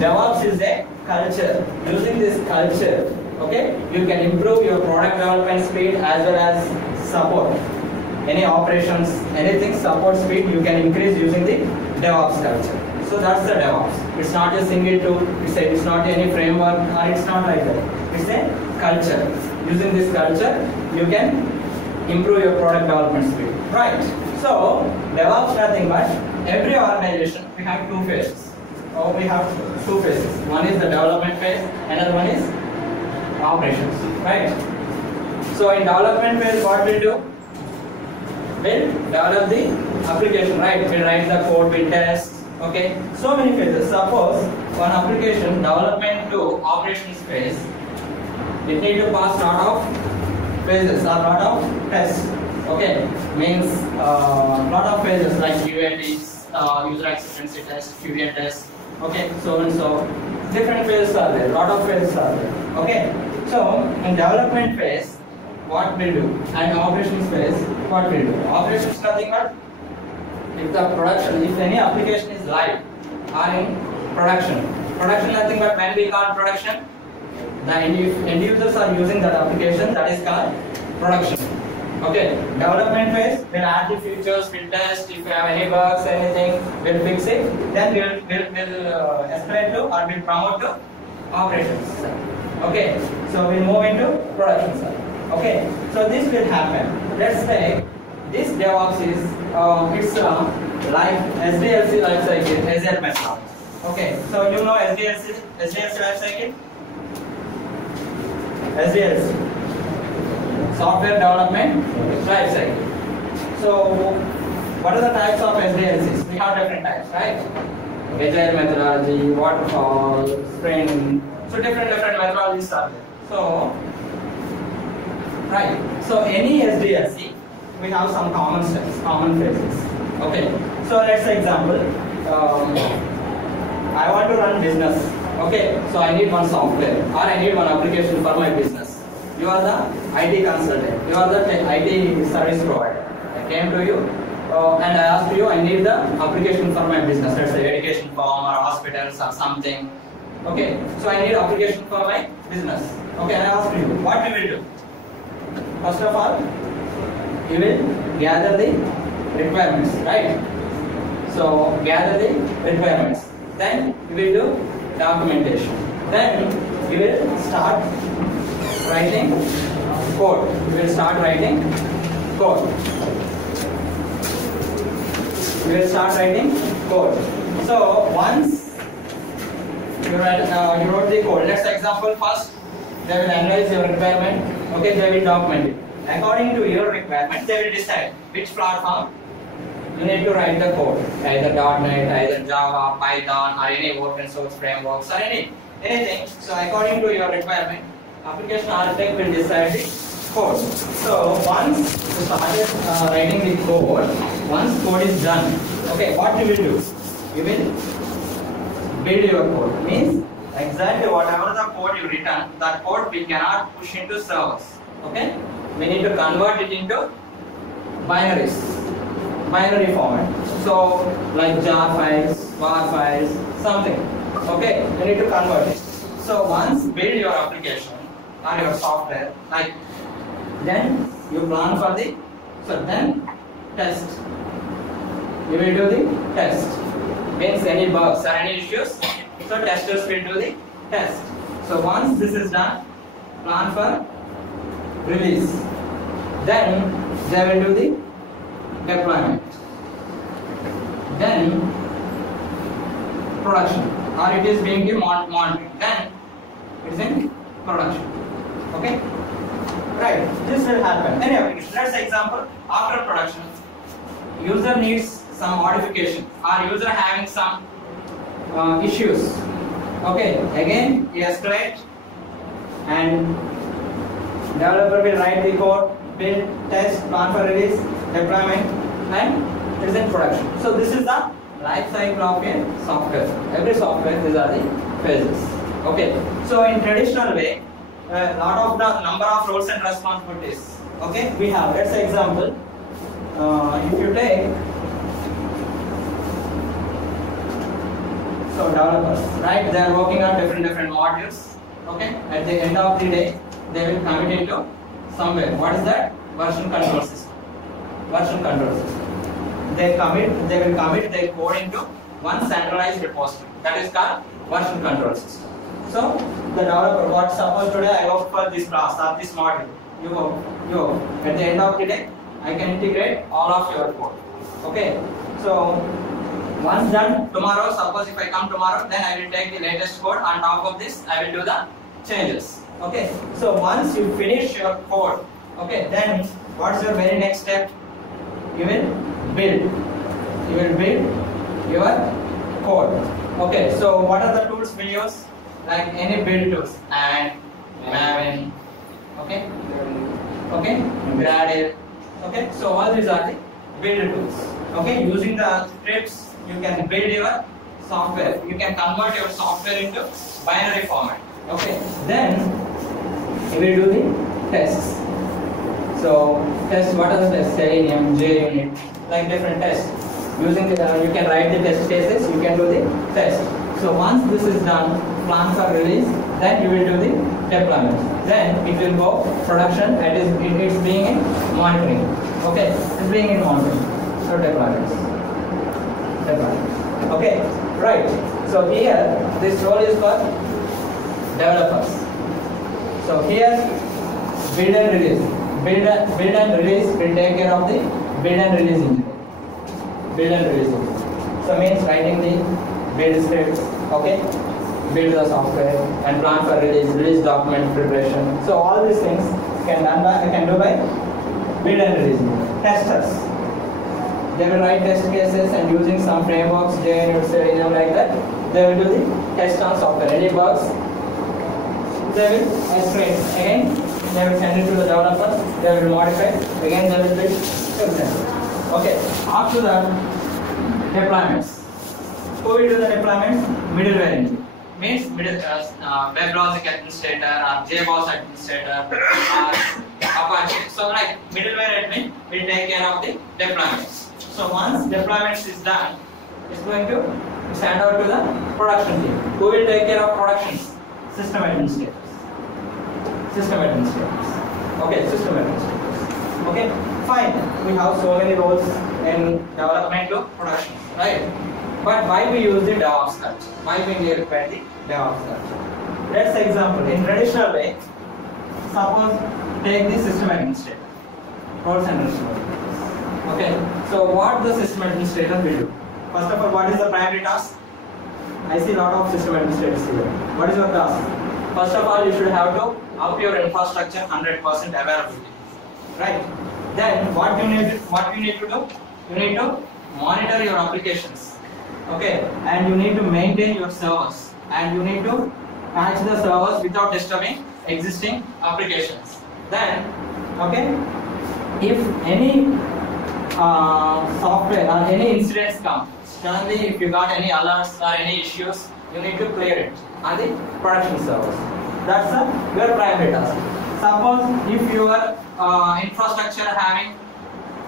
DevOps is a culture. Using this culture, okay, you can improve your product development speed as well as support. Any operations, anything support speed, you can increase using the DevOps culture. So that's the DevOps. It's not a single tool, it's not any framework, or it's not like that. It's a culture. Using this culture, you can improve your product development speed. Right. So DevOps nothing but every organization we have two phases. Or we have two phases. One is the development phase, another one is operations. Right. So in development phase, what we'll do? We'll develop the application. Right. We'll write the code, we'll test. Okay. So many phases. Suppose one application development to operations phase, it need to pass lot of phases or lot of tests. Okay, means lot of phases like UAT, user acceptance test, QA test. Okay, so and so different phases are there. Lot of phases are there. Okay, so in development phase, what we'll do, and operations phase, what we'll do. Operations nothing but if the production, if any application is live or in production. Production nothing but when we call production, the end users are using that application, that is called production. Okay, development phase, we'll add the features, we'll test, if you have any bugs, anything, we'll fix it. Then we'll escalate to or we'll promote to operations. Okay, so we'll move into production side. Okay, so this will happen. Let's say this DevOps is it's like SDLC life cycle, Agile method. Okay, so you know SDLC life cycle? SDLC. Software development life cycle. So, what are the types of SDLCs? We have different types, right? Agile methodology, waterfall, sprint. So, different methodologies are there. So, right. So, any SDLC, we have some common steps, common phases. Okay. So, let's say example. I want to run business. Okay. So, I need one software or I need one application for my business. You are the IT consultant. You are the IT service provider. I came to you and I asked you, I need the application for my business. Let's say education firm or hospitals or something. Okay, so I need application for my business. Okay, and I asked you, what you will do? First of all, you will gather the requirements, right? So gather the requirements. Then you will do documentation. Then you will start writing code. We will start writing code. We will start writing code. So once you wrote the code, let's example first they will analyze your requirement. Okay, they will document it. According to your requirement, they will decide which platform you need to write the code. Either .NET, either Java, Python, or any open source frameworks, or anything. So according to your requirement, application architect will decide the code. So once you started writing the code, once code is done, okay, what you will do? You will build your code. Means exactly whatever the code you written, that code we cannot push into servers. Okay, we need to convert it into binary format. So like jar files, var files, something. Okay, you need to convert it. So once build your application or your software, like then you plan for the, so then test. You will do the test. Means any bugs or any issues, so testers will do the test. So once this is done, plan for release. Then they will do the deployment. Then production, or it is being monitored. Then it is in production. Okay, right. This will happen. Anyway, let's say example after production, user needs some modification, or user having some issues. Okay, again you escalate, and developer will write the code, build, test, plan for release, deployment, and it is in production. So this is the life cycle of a software. Every software, these are the phases. Okay. So in traditional way, a lot of the number of roles and responsibilities. Okay, we have. Let's say example. If you take, So developers, right? They are working on different modules. Okay. At the end of the day, they will commit into somewhere. What is that? Version control system. Version control system. They will commit their code into one centralized repository. That is called version control system. So the developer, what suppose today I work for this class or this module. You at the end of the day, I can integrate all of your code. Okay. So once done, tomorrow, suppose if I come tomorrow, then I will take the latest code. On top of this, I will do the changes. Okay. So once you finish your code, okay, then what's your very next step? You will build. You will build your code. Okay. So what are the tools we use? Like any build tools and Maven. Okay. Okay. Gradle. Okay. So all these are the build tools. Okay. Using the scripts, you can build your software. You can convert your software into binary format. Okay. Then you will do the tests. So tests. What are the tests? Selenium, JUnit, like different tests. Using the, you can write the test cases. You can do the test. So once this is done, plans are released. Then you will do the deployment. Then it will go production. It's being in monitoring. Okay. It's being in monitoring. So deployments. Okay, right. So here this role is for developers. So here build and release. Build and release will take care of the build and release engineering. Build and release engineering. So means writing the build scripts. Okay, build the software and plan for release document preparation. So all these things can do by build and release engineering. Testers. They will write test cases and using some frameworks, JUnit, Selenium, like that. They will do the test on software. Any bugs, they will screen. Again, they will send it to the developer. They will modify. Again, they will build everything. Okay. After that, deployments. Who will do the deployments? Middleware engineer. Means WebLogic administrator or JBoss administrator or Apache. So like middleware admin will take care of the deployments. So once deployments is done, it's going to send out to the production team. Who will take care of productions? System administrators. System administrators. Okay, system administrators. Okay, fine. We have so many roles in development to production, right? But why we use the DevOps culture? Why we require the DevOps culture? Let's example. In traditional way, suppose take the system administrator. Roles and responsibilities. Okay, so what the system administrator will do? First of all, what is the primary task? I see a lot of system administrators here. What is your task? First of all, you should have to up your infrastructure 100% availability. Right? Then what you need to do? You need to monitor your applications. Okay, and you need to maintain your servers, and you need to patch the servers without disturbing existing applications. Then, okay, if any software or any incidents come, suddenly if you got any alerts or any issues, you need to clear it on the production servers. That's your primary task. Suppose if your infrastructure having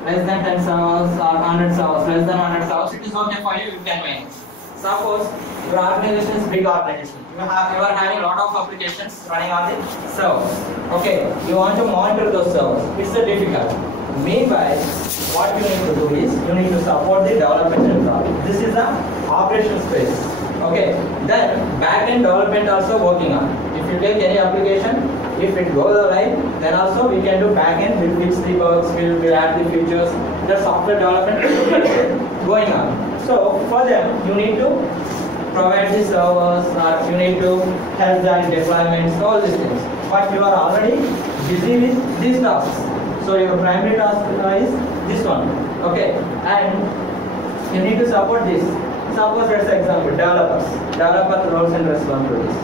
less than 10 servers or 100 servers, less than 100 servers, it is okay for you, you can manage. Suppose your organization is big organization. You are having a lot of applications running on the servers. Okay, you want to monitor those servers. It's difficult. Meanwhile, what you need to do is you need to support the development environment. This is the operation space. Okay, then back-end development also working on. If you take any application, if it goes live, then also we can do back-end, we'll fix the bugs, we'll add the features. The software development is going on. So for them, you need to provide the servers, or you need to help them in deployments, all these things. But you are already busy with these tasks. So your primary task is this one. Okay, and you need to support this. Suppose let's example developers. Developer roles and responsibilities.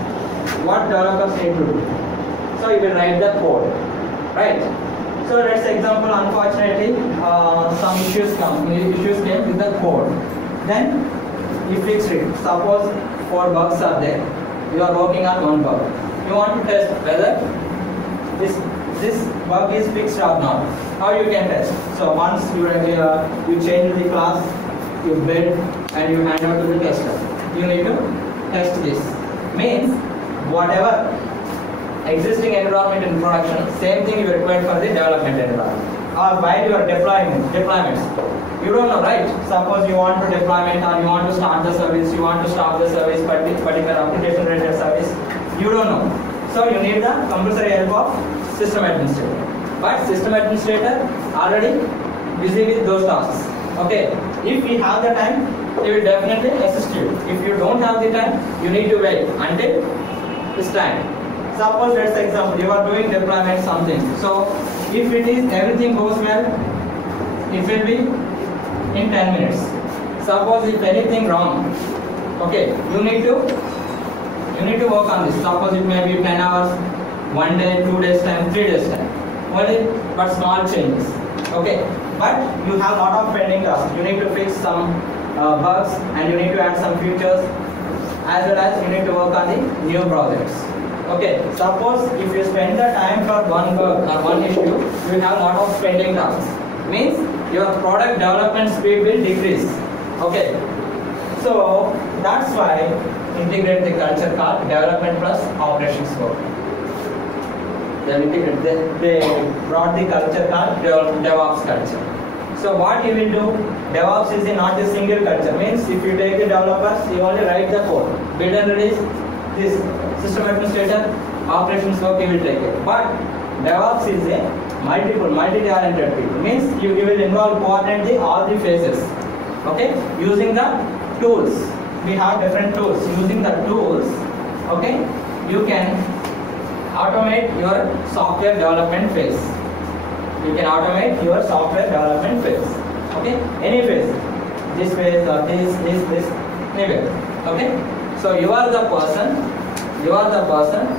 What developers need to do? So you will write the code, right? So let's example, unfortunately, some issues came with the code. Then you fix it. Suppose 4 bugs are there. You are working on 1 bug. You want to test whether this bug is fixed or not. How you can test? So once you change the class, you build and you hand out to the tester. you need to test this. Means whatever existing environment in production, same thing you require for the development environment. Or while you are deployments, you don't know, right? Suppose you want to deployment or you want to start the service, you want to stop the service, particular application related service, you don't know. So you need the compulsory help of system administrator. But system administrator already busy with those tasks. Okay, if we have the time, he will definitely assist you. If you don't have the time, you need to wait until this time. Suppose let's say example, you are doing deployment something. So if it is everything goes well, it will be in 10 minutes. Suppose if anything wrong, okay, you need to work on this. Suppose it may be 10 hours, 1 day, 2 days time, 3 days time. Only but small changes. Okay, but you have lot of pending tasks. You need to fix some bugs and you need to add some features, as well as you need to work on the new projects. Okay, suppose if you spend the time for one bug or one issue, you will have lot of pending tasks. Means your product development speed will decrease. Okay, so that's why integrate the culture called development plus operations work. They brought the culture called DevOps culture. So what you will do, DevOps is not a single culture. Means if you take the developers, you only write the code. Build and release, this system administrator, operations work you will take it. But DevOps is a multi-talented people. Means you will involve coordinate all the phases. Okay, using the tools. We have different tools. Using the tools, okay, you can automate your software development phase. You can automate your software development phase. Okay, any phase, this phase or this, anyway. Okay, so you are the person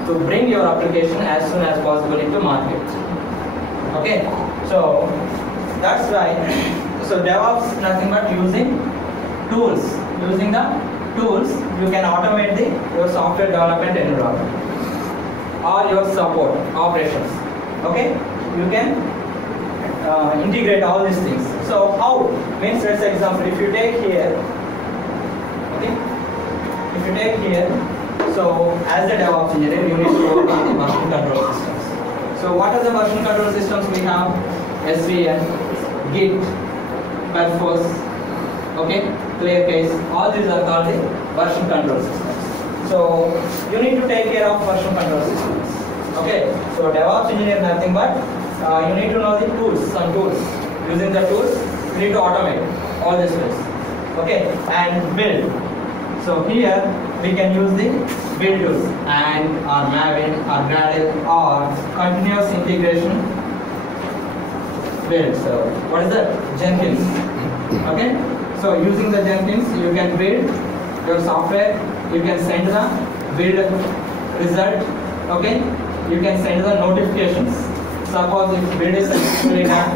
to bring your application as soon as possible into market. Okay, so that's why. So DevOps is nothing but using tools. Using the tools, you can automate your software development environment or your support operations. Okay, you can integrate all these things. So how? Means let's say example, if you take here, okay, if you take here, so as a DevOps engineer, you need to work on the version control systems. So what are the version control systems we have? SVN, Git, Perforce, okay, ClearCase, all these are called the version control systems. So you need to take care of version control systems. Okay, so DevOps engineer nothing but you need to know the tools, some tools. Using the tools, you need to automate all these tools. Okay, and build. So here we can use the build tools and or Maven or Gradle or continuous integration build. So what is that? Jenkins. Okay, so using the Jenkins, you can build your software. You can send the build result. Okay, you can send the notifications. Suppose if build is successfully done,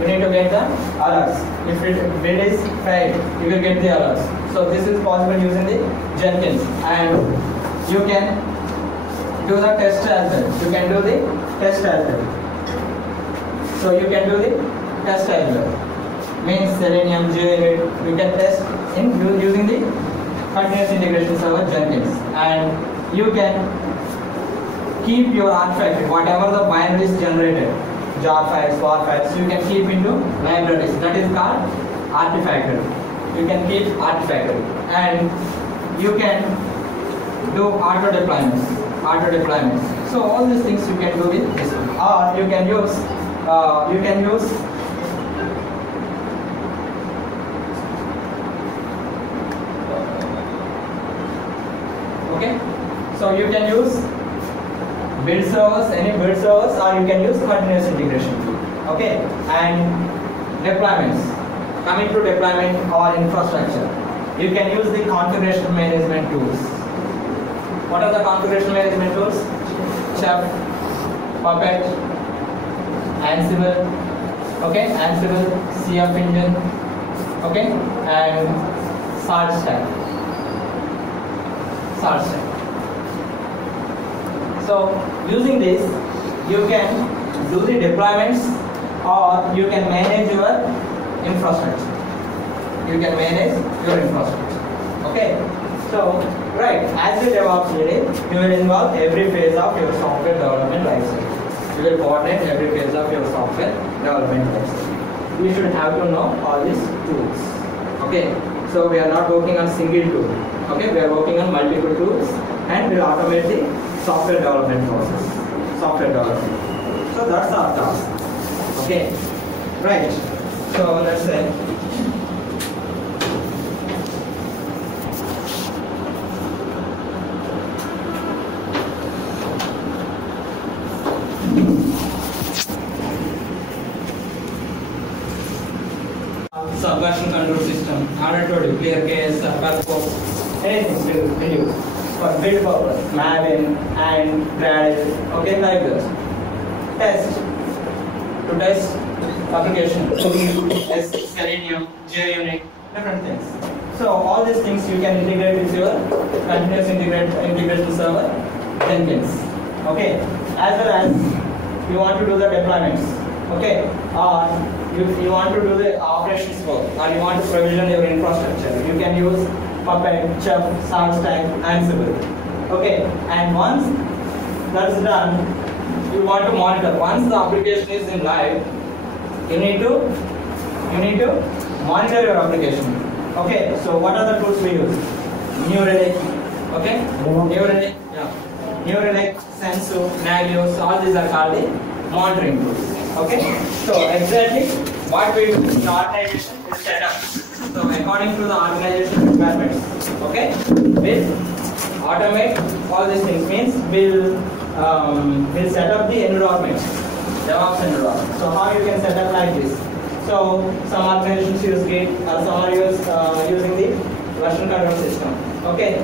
you need to get the alerts. If build is failed, you will get the alerts. So this is possible using the Jenkins, and you can do the test as well. You can do the test as well. So you can do the test as well. Means Selenium, JUnit, you can test in using the continuous integration server Jenkins, and you can keep your artifact, whatever the binaries generated, jar files, war files, you can keep into libraries. That is called artifactory. You can keep artifactory, and you can do auto deployments. So all these things you can do with this one, or you can use okay. So you can use build servers, any build servers, or you can use continuous integration. Okay, and deployments. Coming to deployment or infrastructure, you can use the configuration management tools. What are the configuration management tools? Chef, Puppet, Ansible, okay, Ansible, CF Engine, okay, and Salt Stack. So using this, you can do the deployments or you can manage your infrastructure. Okay. So, right, as a DevOps engineer, you will involve every phase of your software development lifecycle. You will coordinate every phase of your software development lifecycle. You should have to know all these tools. Okay, so we are not working on single tool. Okay, we are working on multiple tools and we will automate the software development process. Software development. So that's our task. Okay, right. So let's say subversion control system, I told you, clear case, scope, anything will use for build purpose, Maven and Gradle, okay, like this. Test, to test application, Selenium, JUnit, different things. So all these things you can integrate with your continuous integration server, Jenkins, okay, as well as you want to do the deployments, okay, you want to do the operations work, or you want to provision your infrastructure, you can use Puppet, Chef, SoundStack, Ansible. Okay, and once that's done, you want to monitor. Once the application is in live, you need to monitor your application. Okay, so what are the tools we use? New Relic, okay, New Relic, yeah, New Relic, Sensu, Nagios, all these are called the monitoring tools. Okay, so exactly what we do in the organization is set up. So according to the organization requirements, okay, we'll automate all these things. Means we'll set up the environment, DevOps environment. So how you can set up like this? So some organizations use Git, or some are using the version control system. Okay,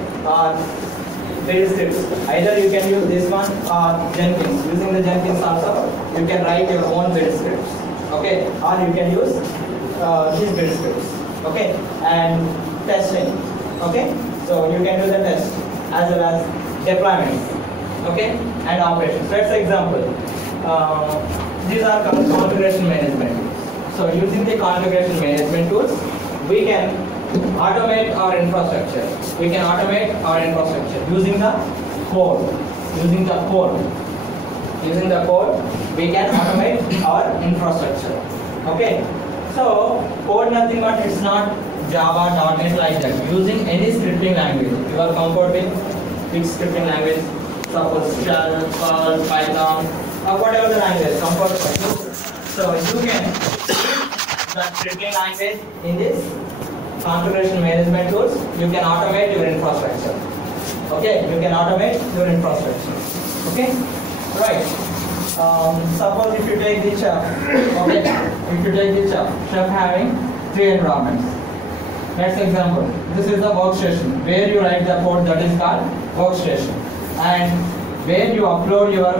build scripts. Either you can use this one or Jenkins. Using the Jenkins also, you can write your own build scripts. Okay, or you can use these build scripts. Okay, and testing. Okay, so you can do the test as well as deployments. Okay, and operations. Let's example. These are configuration management. So using the configuration management tools, we can automate our infrastructure. We can automate our infrastructure using the code. Using the code, we can automate our infrastructure. Okay. So code nothing but it's not Java, .NET like that. Using any scripting language, you are comfortable with scripting language, suppose Shell, Perl, Python, or whatever the language comfortable. So you can use the scripting language in this configuration management tools. You can automate your infrastructure. Okay, you can automate your infrastructure. Okay, right. Suppose if you take the Chef, okay, if you take the Chef having 3 environments. Next example, this is the workstation where you write the code, that is called workstation, and where you upload your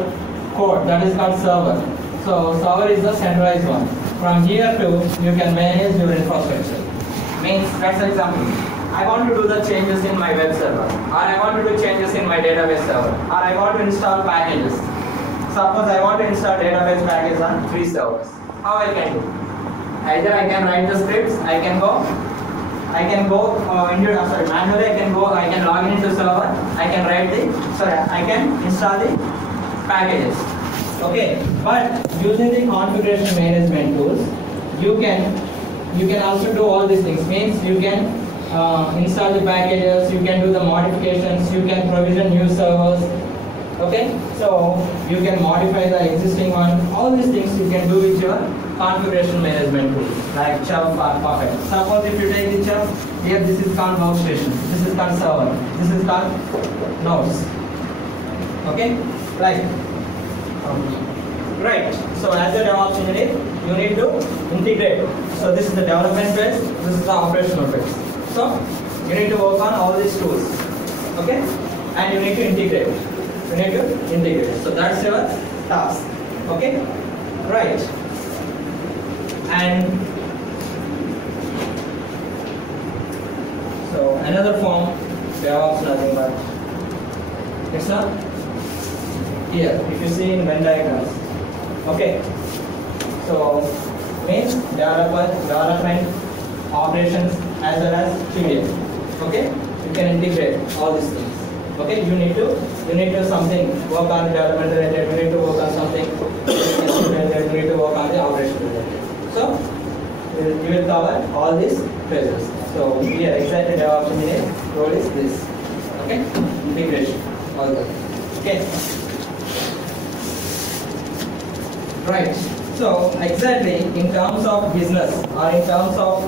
code, that is called server. So server is the centralized one. From here to you can manage your infrastructure. Means, let's example, I want to do the changes in my web server, or I want to do changes in my database server, or I want to install packages. Suppose I want to install database package on 3 servers. How I can do? Either I can write the scripts, I can go manually I can log into server, I can install the packages. Okay, but using the configuration management tools, you can also do all these things. Means you can install the packages, you can do the modifications, you can provision new servers. Okay, so you can modify the existing one. All these things you can do with your configuration management tools like Chef or Puppet. Suppose if you take the Chef, here this is called workstation, this is called server, this is called nodes. Okay, right. Right. So as a DevOps engineer, you need to integrate. So this is the development phase, this is the operational phase. So you need to work on all these tools. Okay, and you need to integrate. So that's your task. Okay, right. And so another form, DevOps nothing but it's a here. If you see in Venn diagrams, okay. So means development, operations, as well as QA. Okay. If can integrate all these things. Okay, you need to something work on development related, you need to work on something related, you need to work on the operation related. So you will cover all these phases. So here exactly DevOps engineer role is this. Okay, integration, all that. Okay, right. So exactly in terms of business or in terms of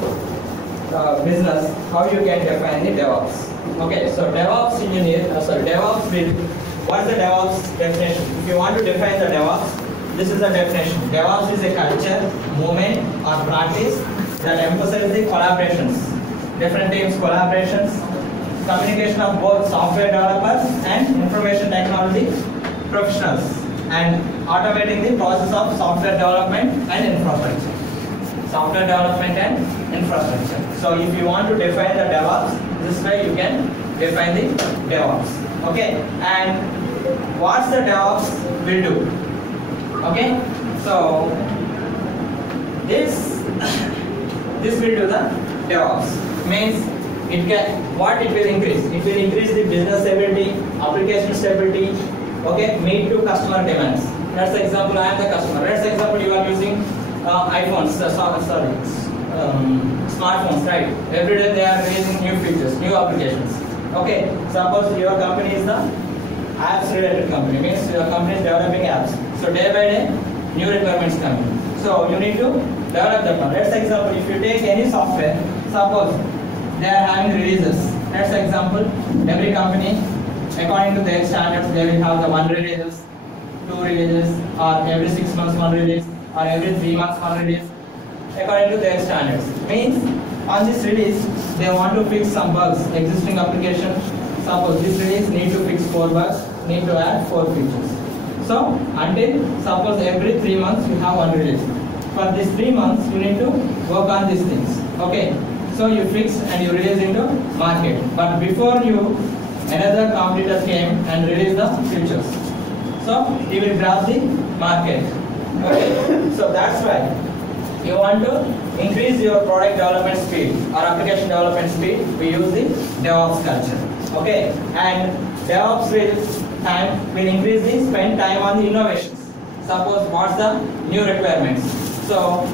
business, how you can define the DevOps. Okay, so DevOps engineer, DevOps will, what's the DevOps definition? If you want to define the DevOps, this is the definition. DevOps is a culture, movement or practice that emphasizes the collaborations, different teams collaborations, communication of both software developers and information technology professionals, and automating the process of software development and infrastructure. Software development and infrastructure. So if you want to define the DevOps, this way you can define the DevOps. Okay, and what's the DevOps will do? Okay, so this will do the DevOps. Means it can, what it will increase? It will increase the business stability, application stability. Okay, meet to customer demands. That's the example. I am the customer. That's the example. You are using iPhones. Smartphones, right? Every day they are releasing new features, new applications. Okay, suppose your company is the apps related company, means your company is developing apps. So day by day, new requirements come in. So you need to develop that one. That's the example. If you take any software, suppose they are having releases. That's the example. Every company, according to their standards, they will have the 1 releases, 2 releases, or every 6 months 1 release, or every 3 months 1 release, according to their standards. Means on this release, they want to fix some bugs, existing application. Suppose this release need to fix 4 bugs, need to add 4 features. So until suppose every 3 months you have 1 release. For these 3 months you need to work on these things. Okay, so you fix and you release into market. But before you, another competitor came and released the features. So he will grab the market. Okay, so that's why you want to increase your product development speed or application development speed, we use the DevOps culture. Okay, and DevOps will increase the spend time on the innovations. Suppose what's the new requirements. So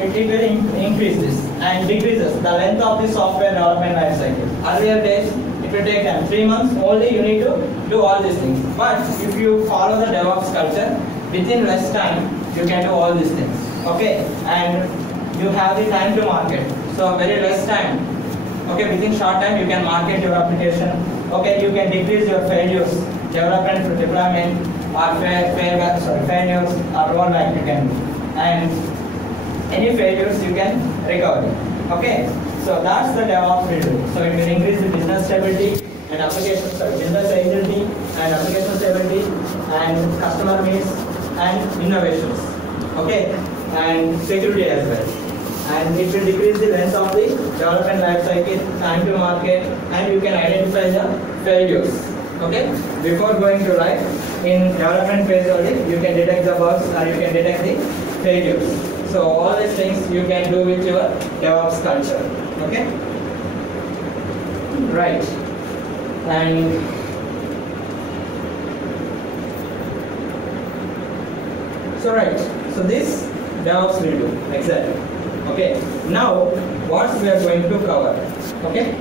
it will increase this and decreases the length of the software development life cycle. Earlier days, it will take time. 3 months only you need to do all these things. But if you follow the DevOps culture, within less time you can do all these things. Okay, and you have the time to market. So very less time. Okay, within short time you can market your application. Okay, you can decrease your failures, development to deployment, or failures or rollback you can do. And any failures you can recover. Okay, so that's the DevOps will do. So it will increase the business stability and business agility and application stability and customer needs and innovations. Okay, and security as well. And it will decrease the length of the development life cycle, time to market, and you can identify the failures. Okay, before going to live, in development phase only, you can detect the bugs or you can detect the failures. So all these things you can do with your DevOps culture. Okay, right, and so right. So this DevOps will do exactly. Okay. Now what we are going to cover. Okay.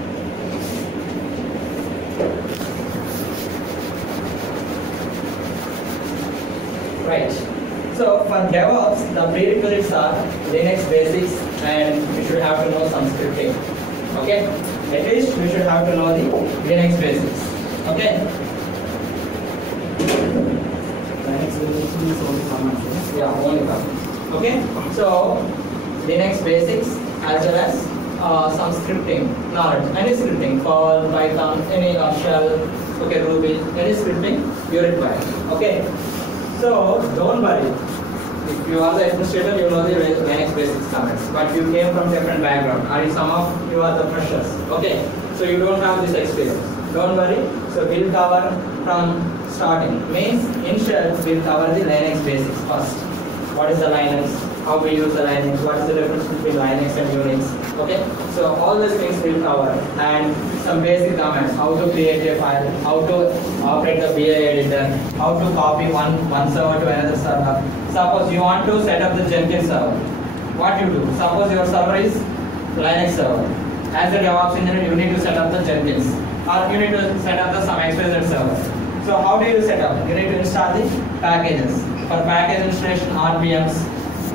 Right. So for DevOps, the prerequisites are Linux basics, and you should have to know some scripting. Okay. At least you should have to know the Linux basics. Okay. Yeah, only commands. Okay, so Linux basics as well as some scripting knowledge. Any scripting, Perl, Python, any shell, okay, Ruby, any scripting you require. Okay, so don't worry. If you are the administrator, you know the Linux basics commands, but you came from different background, or some of you are the freshers. Okay, so you don't have this experience. Don't worry. So we'll cover from starting. Means initial we'll cover the Linux basics first. What is the Linux? How we use the Linux? What is the difference between Linux and Unix? Okay. So all these things we'll cover. And some basic commands, how to create a file, how to operate the BI editor, how to copy one server to another server. Suppose you want to set up the Jenkins server. What you do? Suppose your server is Linux server. As a DevOps engineer, you need to set up the Jenkins, or you need to set up the some XYZ server. So how do you set up? You need to install the packages. For package installation, RPMs.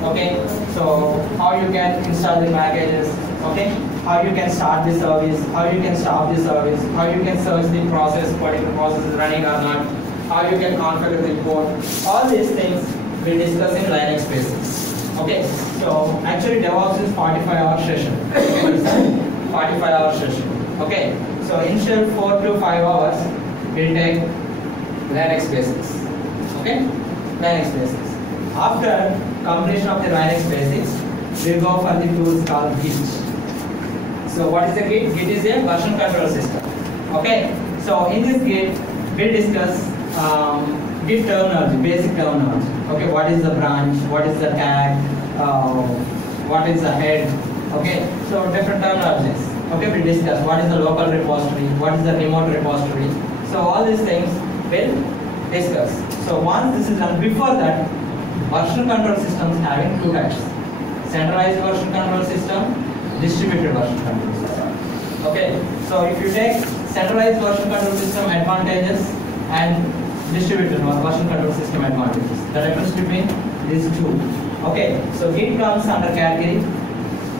Okay. So how you can install the packages? Okay. How you can start the service? How you can stop the service? How you can search the process, particular process is running or not? How you can configure the code? All these things we discuss in Linux basics. Okay. So actually DevOps is 45-hour session. 45-hour session. Okay. So initial 4 to 5 hours will take Linux basics. Okay? Linux basics. After completion of the Linux basics, we go for the tools called Git. So what is the Git? Git is a version control system. Okay? So in this Git, we discuss Git terminology, basic terminology. Okay? What is the branch? What is the tag? What is the head? Okay? So different terminologies. Okay? We discuss what is the local repository, what is the remote repository. So all these things will discuss. So once this is done, before that, version control systems having two types: centralized version control system, distributed version control system. Okay. So if you take centralized version control system advantages and distributed version control system advantages, the difference between these two. Okay. So Git comes under category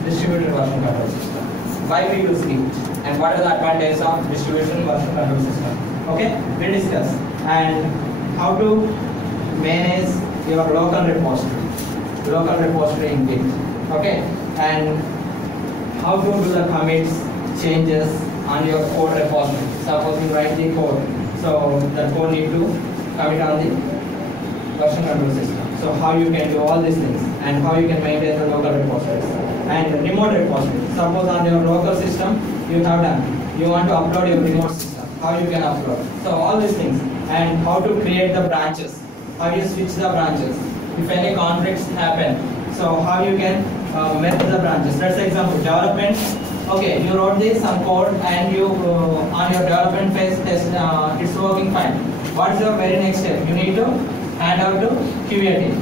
distributed version control system. Why we use Git and what are the advantages of distribution version control system? Okay, we discuss and how to manage your local repository in Git. Okay, and how to do the commits, changes on your code repository. Suppose you write the code, so the code need to commit on the version control system. So how you can do all these things and how you can maintain the local repositories and remote repository. Suppose on your local system you have done, you want to upload your remote system. How you can upload. So all these things and how to create the branches, how you switch the branches. If any conflicts happen, so how you can merge the branches. Let's say example development. Okay, you wrote this some code and you on your development phase test it's working fine. What is your very next step? You need to hand out to QA team.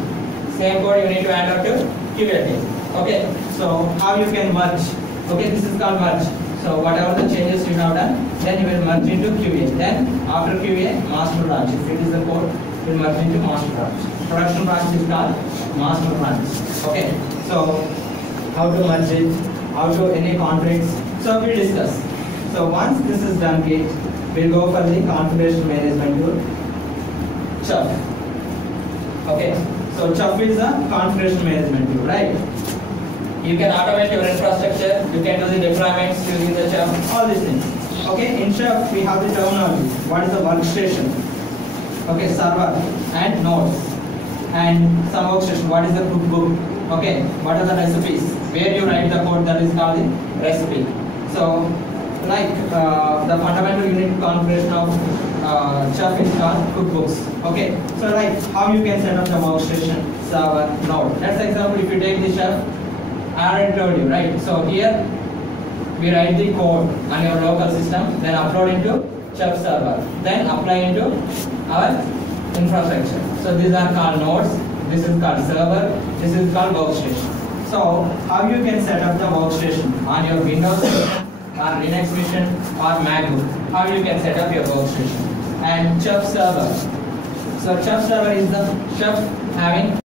Same code you need to hand out to QA team. Okay, so how you can merge? Okay, this is called merge. So whatever the changes you have done, then you will merge into QA. Then after QA, master branch. If it is the code, you will merge into master branch. Production branch is called master branch. Okay. So how to merge it? How to any conflicts? So we discuss. So once this is done, we'll go for the configuration management tool. Chuff. Okay. So Chuff is the configuration management tool, right? You can automate your infrastructure, you can do the deployments using the Chuff, all these things. Okay, in Chuff we have the terminology. What is the workstation? Okay, server and nodes. And some workstation, what is the cookbook? Okay, what are the recipes? Where you write the code, that is called the recipe. So, like the fundamental unit configuration of Chuff is called cookbooks. Okay, so like how you can set up the workstation, server, node. That's example if you take the Chuff. I already told you, right? So here we write the code on your local system, then upload into Chuff server, then apply into our infrastructure. So these are called nodes, this is called server, this is called workstation. So how you can set up the workstation on your Windows system or Linux machine or MacBook? How you can set up your workstation? And Chuff server. So Chuff server is the Chuff having